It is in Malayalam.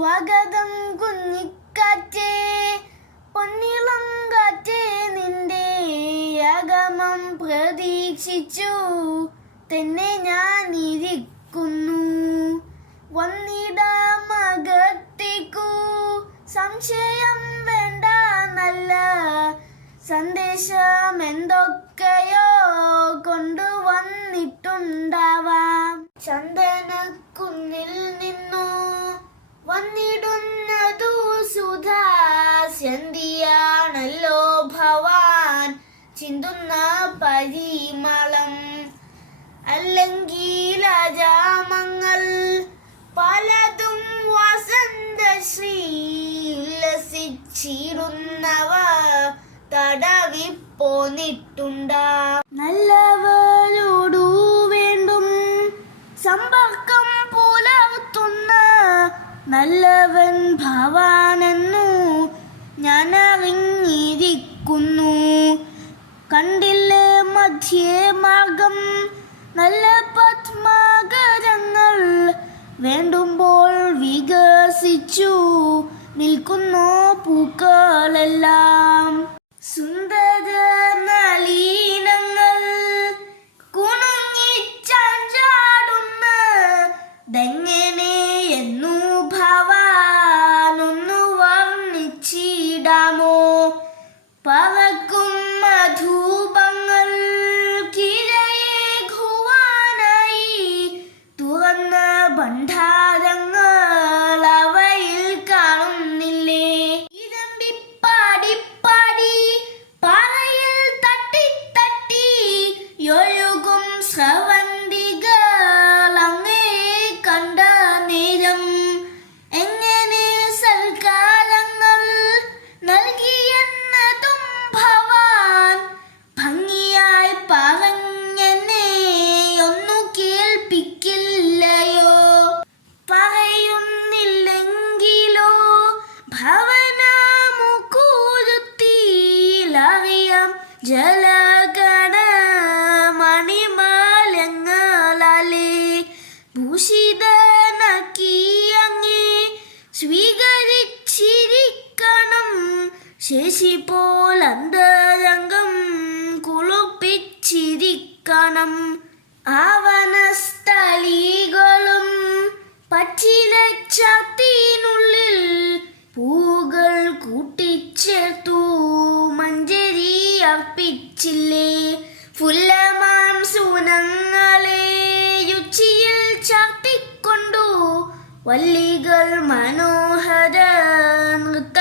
സ്വാഗതം കുഞ്ഞിക്കാറ്റേ പൊന്നിളം കാറ്റേ നിന്റെ ആഗമം പ്രതീക്ഷിച്ചു. തന്നെ ഞാൻ ഇരിക്കുന്നു വന്നിടാമകത്തേക്കു സംശയം വേണ്ട നല്ല സന്ദേശം എന്തൊക്കെയോ കൊണ്ടുവന്നിട്ടുണ്ടാവാം ചന്ദനക്കുന്നിൽ വന്നിടുന്നതു സുധാസ്യന്തിയാണല്ലോ ഭവാൻ. ചിന്തുന്ന പരിമളം അല്ലെങ്കിൽ അജാമങ്ങൾ. പലതും വസന്തശ്രീലസിച്ചിരുന്നവ തടവിപ്പോന്നിട്ടുണ്ടാ. നല്ലവരോടു നല്ലവൻ ഭവാനെന്നു ഞാൻ അറിഞ്ഞിരിക്കുന്നു കണ്ടില്ലേ മധ്യേ മാർഗം? നല്ല പത്മാകരങ്ങൾ വേണ്ടുമ്പോൾ വികസിച്ചു നിൽക്കുന്നു പൂക്കളെല്ലാം. ജലഗണ മണിമാലങ്ങളാലേ ഭൂഷിതനാക്കി അങ്ങേ സ്വീകരിച്ചിരിക്കണം ശേഷി പോൽ അന്തരംഗം കുളിപ്പിച്ചിരിക്കണം. ആവനസ്ഥലികളും പച്ചില ചർപ്പിച്ചില്ലേ ഫുല്ലമാം സുനങ്ങളെ യുച്ചിയിൽ ചാർത്തിക്കൊണ്ടു. വല്ലികൾ മനോഹര നൃത്ത